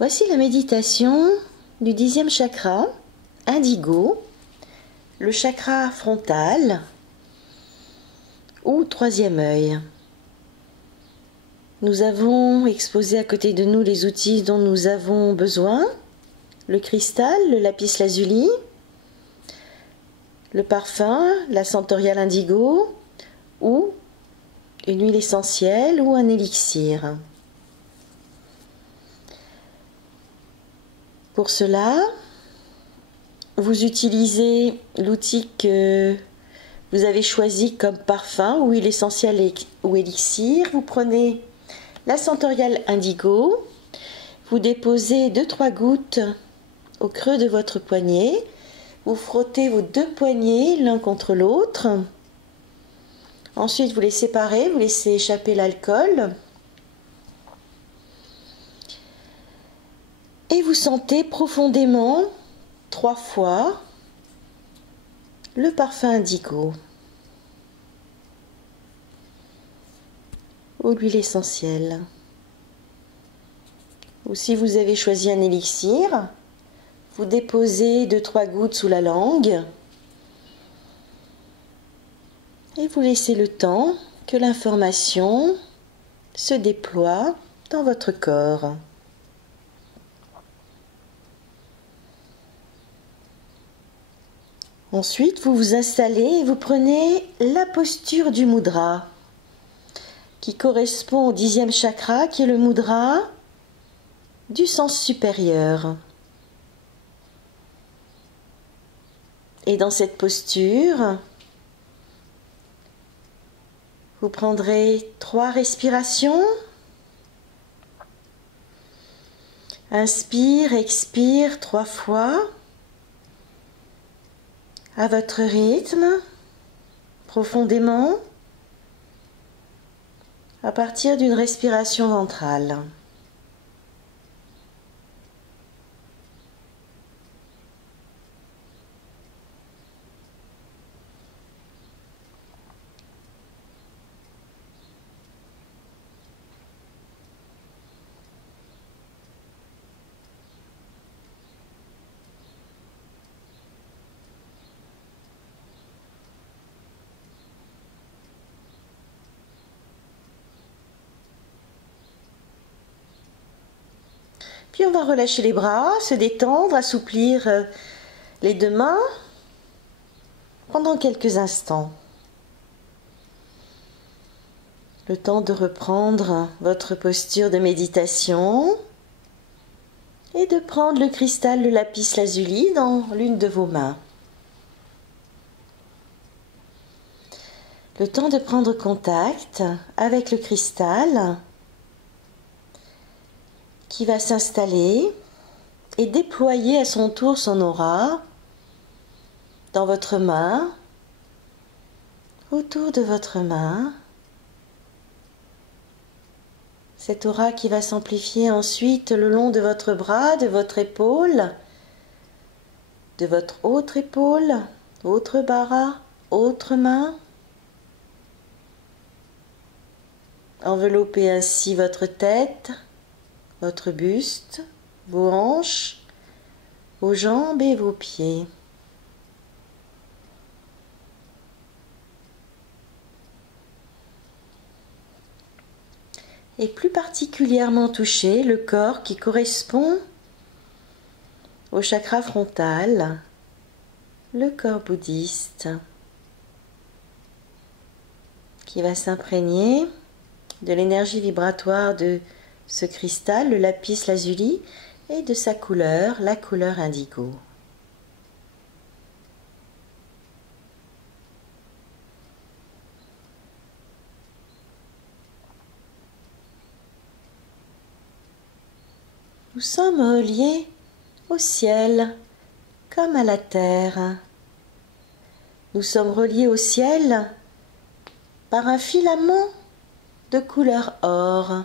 Voici la méditation du 10e chakra, indigo, le chakra frontal ou troisième œil. Nous avons exposé à côté de nous les outils dont nous avons besoin, le cristal, le lapis lazuli, le parfum, la Scentorial indigo ou une huile essentielle ou un élixir. Pour cela, vous utilisez l'outil que vous avez choisi comme parfum ou huile essentielle ou élixir. Vous prenez la Scentorial indigo, vous déposez 2-3 gouttes au creux de votre poignet, vous frottez vos deux poignets l'un contre l'autre. Ensuite, vous les séparez, vous laissez échapper l'alcool. Et vous sentez profondément 3 fois le parfum indigo ou l'huile essentielle. Ou si vous avez choisi un élixir, vous déposez 2-3 gouttes sous la langue et vous laissez le temps que l'information se déploie dans votre corps. Ensuite, vous vous installez et vous prenez la posture du mudra qui correspond au 10e chakra, qui est le mudra du sens supérieur. Et dans cette posture, vous prendrez 3 respirations. Inspire, expire 3 fois. À votre rythme, profondément, à partir d'une respiration ventrale. Puis on va relâcher les bras, se détendre, assouplir les deux mains pendant quelques instants. Le temps de reprendre votre posture de méditation et de prendre le cristal, le lapis lazuli dans l'une de vos mains. Le temps de prendre contact avec le cristal qui va s'installer et déployer à son tour son aura dans votre main, autour de votre main. Cette aura qui va s'amplifier ensuite le long de votre bras, de votre épaule, de votre autre épaule, autre bras, autre main. Enveloppez ainsi votre tête, votre buste, vos hanches, vos jambes et vos pieds. Et plus particulièrement toucher le corps qui correspond au chakra frontal, le corps bouddhiste, qui va s'imprégner de l'énergie vibratoire de ce cristal, le lapis lazuli, et de sa couleur, la couleur indigo. Nous sommes reliés au ciel comme à la terre. Nous sommes reliés au ciel par un filament de couleur or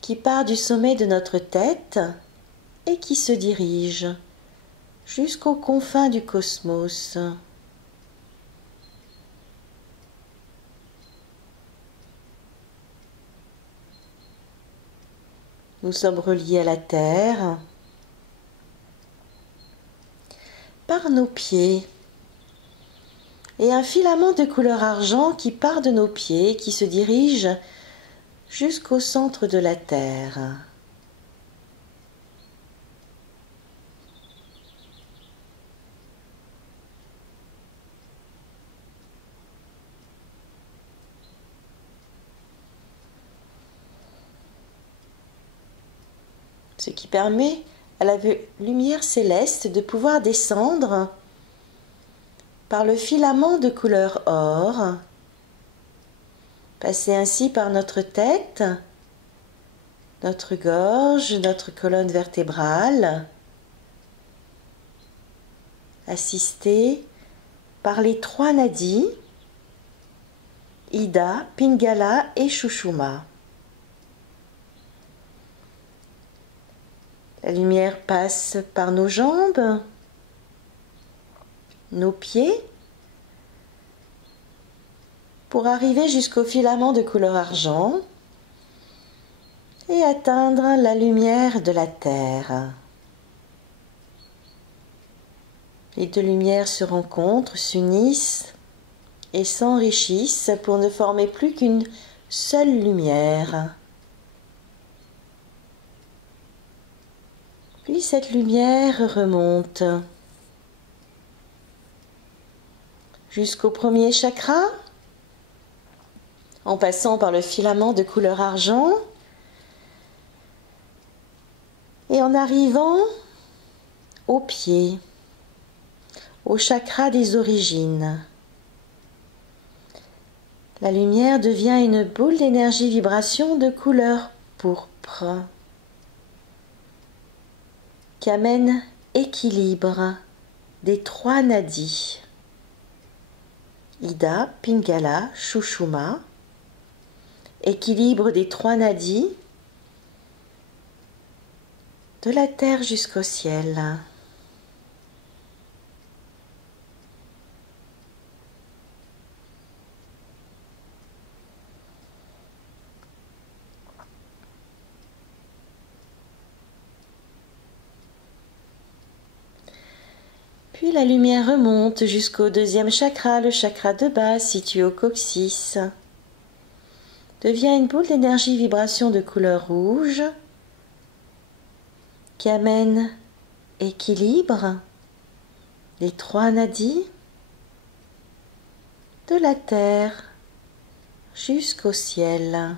qui part du sommet de notre tête et qui se dirige jusqu'aux confins du cosmos. Nous sommes reliés à la terre par nos pieds. Et un filament de couleur argent qui part de nos pieds, qui se dirige jusqu'au centre de la terre. Ce qui permet à la lumière céleste de pouvoir descendre par le filament de couleur or, passer ainsi par notre tête, notre gorge, notre colonne vertébrale, assisté par les 3 nadis, Ida, Pingala et Sushumna. La lumière passe par nos jambes, nos pieds, pour arriver jusqu'au filament de couleur argent et atteindre la lumière de la terre. Les 2 lumières se rencontrent, s'unissent et s'enrichissent pour ne former plus qu'une seule lumière. Puis cette lumière remonte jusqu'au premier chakra, en passant par le filament de couleur argent et en arrivant au pied, au chakra des origines. La lumière devient une boule d'énergie vibration de couleur pourpre qui amène équilibre des 3 nadis, Ida, Pingala, Sushumna, équilibre des 3 nadis de la terre jusqu'au ciel. Puis la lumière remonte jusqu'au 2e chakra, le chakra de base situé au coccyx. Devient une boule d'énergie vibration de couleur rouge qui amène équilibre les 3 nadis de la terre jusqu'au ciel.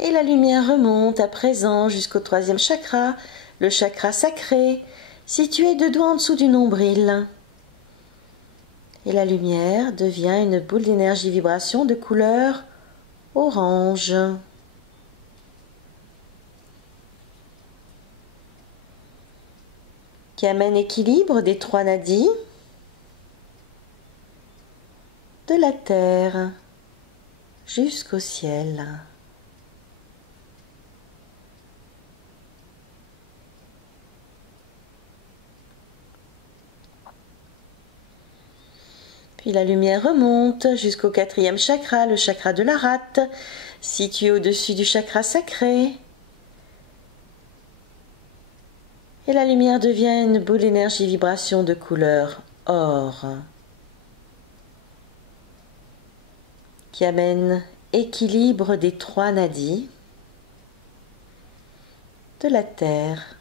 Et la lumière remonte à présent jusqu'au 3e chakra, le chakra sacré, situé 2 doigts en dessous du nombril. Et la lumière devient une boule d'énergie vibration de couleur orange. Qui amène équilibre des 3 nadis de la terre jusqu'au ciel. Puis la lumière remonte jusqu'au 4e chakra, le chakra de la rate, situé au-dessus du chakra sacré. Et la lumière devient une boule d'énergie vibration de couleur or, qui amène équilibre des 3 nadis de la terre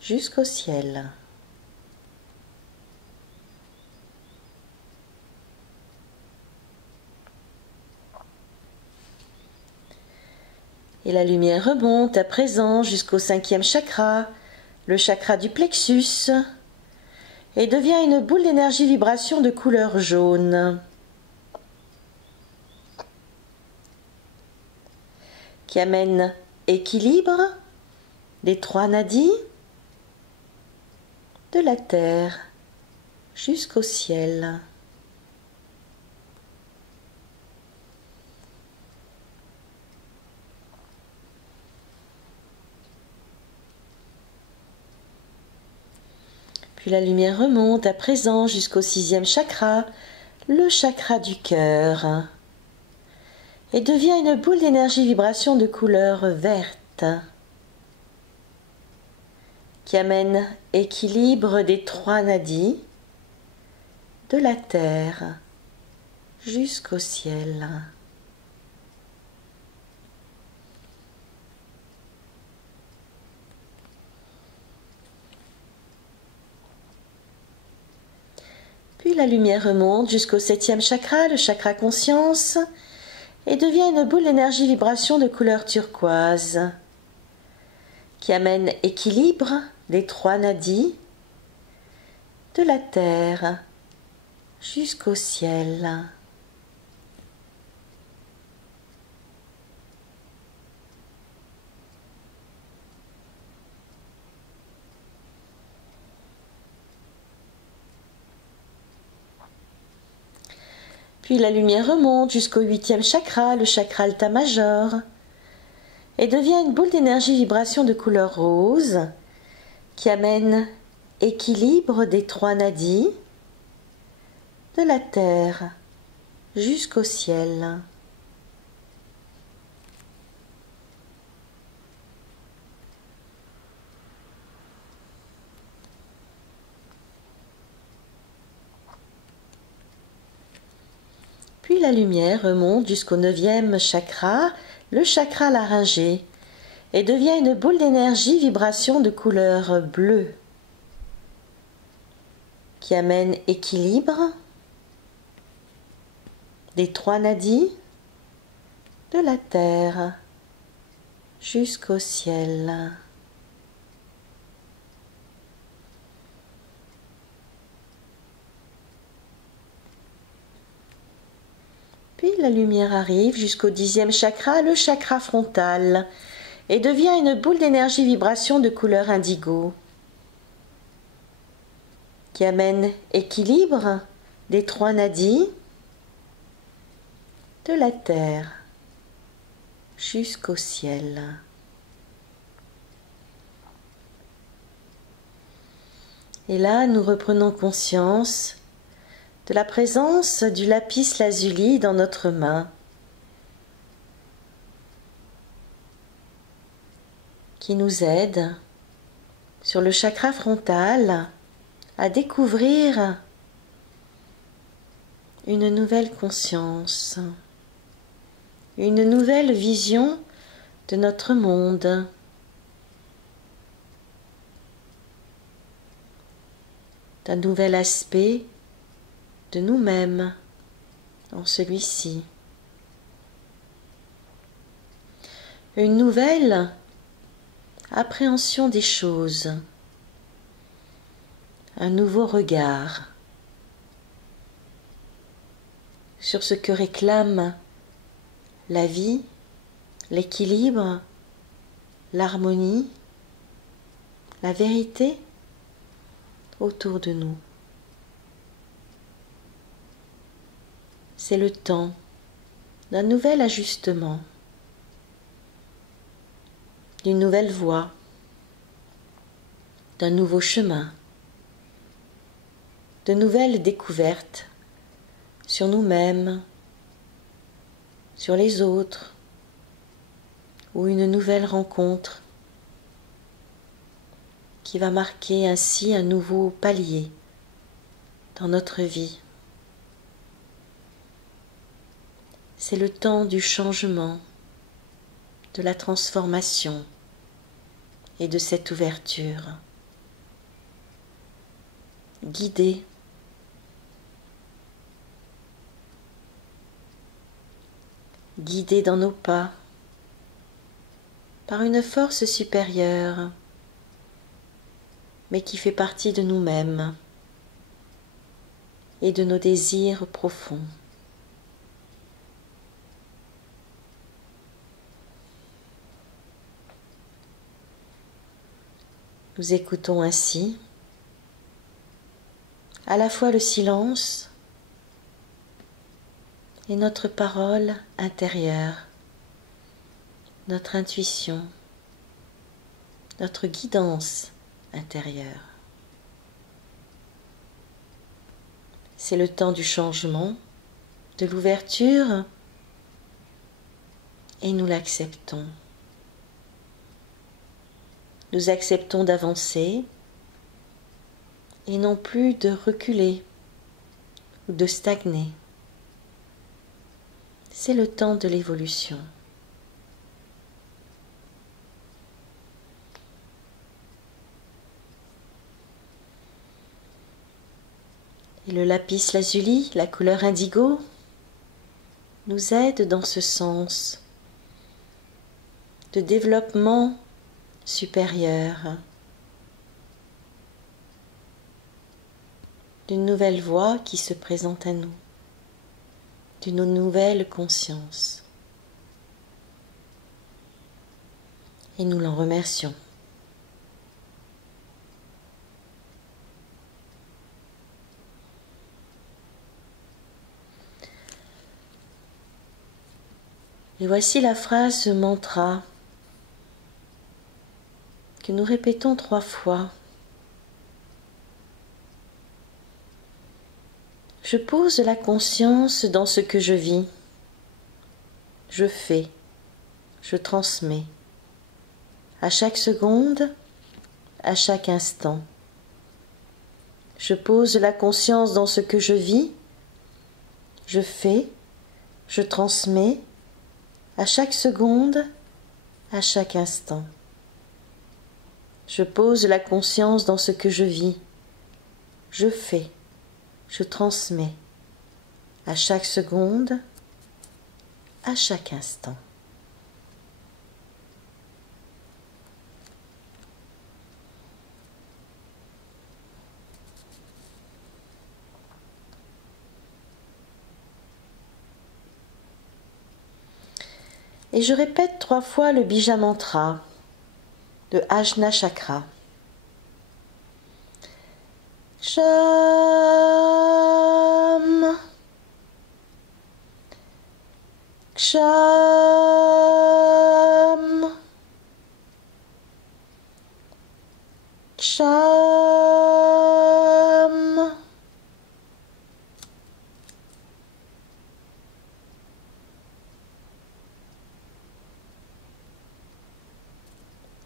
jusqu'au ciel. Et la lumière remonte à présent jusqu'au 5e chakra, le chakra du plexus, et devient une boule d'énergie vibration de couleur jaune, qui amène équilibre des 3 nadis de la terre jusqu'au ciel. Puis la lumière remonte à présent jusqu'au 6e chakra, le chakra du cœur, et devient une boule d'énergie vibration de couleur verte qui amène équilibre des 3 nadis de la terre jusqu'au ciel. Puis la lumière remonte jusqu'au 7e chakra, le chakra conscience, et devient une boule d'énergie vibration de couleur turquoise qui amène équilibre des 3 nadis de la terre jusqu'au ciel. Puis la lumière remonte jusqu'au 8e chakra, le chakra alta major, et devient une boule d'énergie vibration de couleur rose qui amène équilibre des 3 nadis de la terre jusqu'au ciel. Puis la lumière remonte jusqu'au 9e chakra, le chakra laryngé, et devient une boule d'énergie vibration de couleur bleue qui amène équilibre des 3 nadis de la terre jusqu'au ciel. Puis la lumière arrive jusqu'au 10e chakra, le chakra frontal, et devient une boule d'énergie vibration de couleur indigo qui amène équilibre des 3 nadis de la terre jusqu'au ciel. Et là, nous reprenons conscience de la présence du lapis lazuli dans notre main, qui nous aide sur le chakra frontal à découvrir une nouvelle conscience, une nouvelle vision de notre monde, d'un nouvel aspect de nous-mêmes dans celui-ci. Une nouvelle appréhension des choses, un nouveau regard sur ce que réclame la vie, l'équilibre, l'harmonie, la vérité autour de nous. C'est le temps d'un nouvel ajustement, d'une nouvelle voie, d'un nouveau chemin, de nouvelles découvertes sur nous-mêmes, sur les autres, ou une nouvelle rencontre qui va marquer ainsi un nouveau palier dans notre vie. C'est le temps du changement, de la transformation et de cette ouverture. Guidé dans nos pas par une force supérieure, mais qui fait partie de nous-mêmes et de nos désirs profonds. Nous écoutons ainsi à la fois le silence et notre parole intérieure, notre intuition, notre guidance intérieure. C'est le temps du changement, de l'ouverture, et nous l'acceptons. Nous acceptons d'avancer et non plus de reculer ou de stagner. C'est le temps de l'évolution. Et le lapis lazuli, la couleur indigo, nous aide dans ce sens de développement supérieur, d'une nouvelle voie qui se présente à nous, d'une nouvelle conscience. Et nous l'en remercions. Et voici la phrase mantra que nous répétons 3 fois. Je pose la conscience dans ce que je vis. Je fais, je transmets. À chaque seconde, à chaque instant. Je pose la conscience dans ce que je vis. Je fais, je transmets. À chaque seconde, à chaque instant. Je pose la conscience dans ce que je vis. Je fais, je transmets. À chaque seconde, à chaque instant. Et je répète 3 fois le Bija Mantra de Ajna Chakra. Sham, Ksham, Ksham.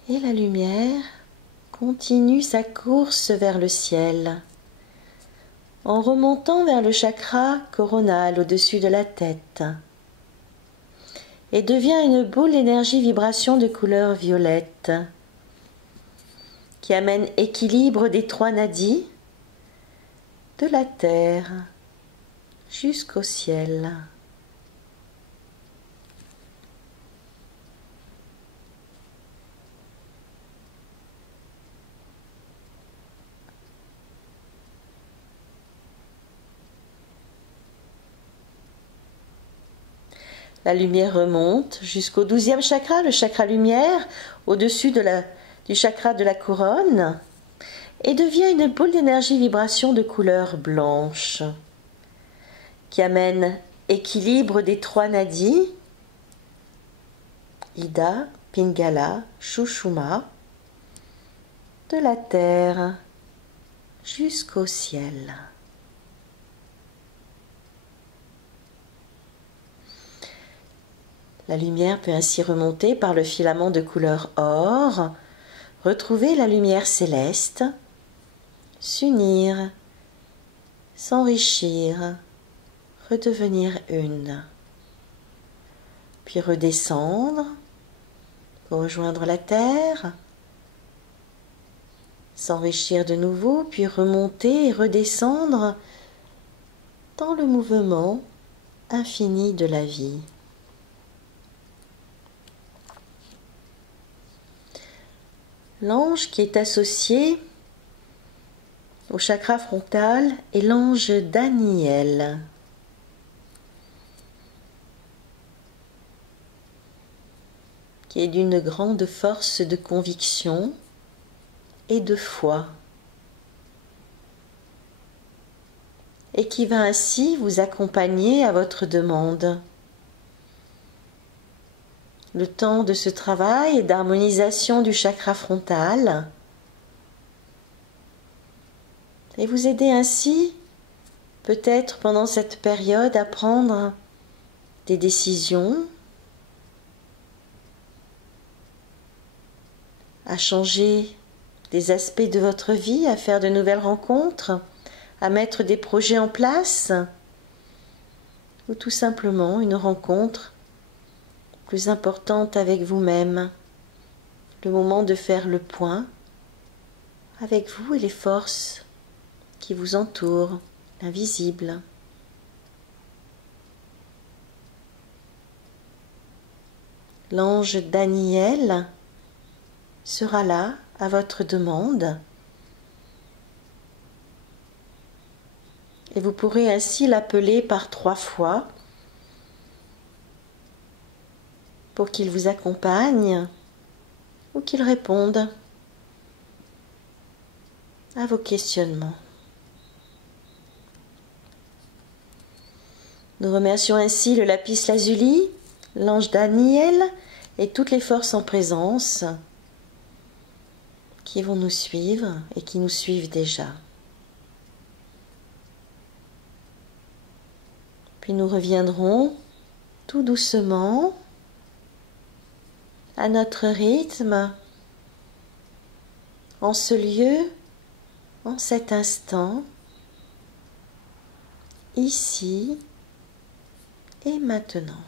Et la lumière continue sa course vers le ciel, en remontant vers le chakra coronal au-dessus de la tête, et devient une boule d'énergie vibration de couleur violette, qui amène équilibre des 3 nadis, de la terre jusqu'au ciel. La lumière remonte jusqu'au 12e chakra, le chakra lumière, au-dessus du chakra de la couronne, et devient une boule d'énergie vibration de couleur blanche, qui amène équilibre des 3 nadis, Ida, Pingala, Shushuma, de la terre jusqu'au ciel. La lumière peut ainsi remonter par le filament de couleur or, retrouver la lumière céleste, s'unir, s'enrichir, redevenir une. Puis redescendre pour rejoindre la terre, s'enrichir de nouveau, puis remonter et redescendre dans le mouvement infini de la vie. L'ange qui est associé au chakra frontal est l'ange Daniel. Qui est d'une grande force de conviction et de foi, et qui va ainsi vous accompagner à votre demande. Le temps de ce travail d'harmonisation du chakra frontal, et vous aider ainsi peut-être pendant cette période à prendre des décisions, à changer des aspects de votre vie, à faire de nouvelles rencontres, à mettre des projets en place, ou tout simplement une rencontre plus importante avec vous-même, le moment de faire le point avec vous et les forces qui vous entourent, l'invisible. L'ange Daniel sera là à votre demande et vous pourrez ainsi l'appeler par 3 fois pour qu'il vous accompagne ou qu'il réponde à vos questionnements. Nous remercions ainsi le lapis lazuli, l'ange Daniel et toutes les forces en présence qui vont nous suivre et qui nous suivent déjà. Puis nous reviendrons tout doucement à notre rythme, en ce lieu, en cet instant, ici et maintenant.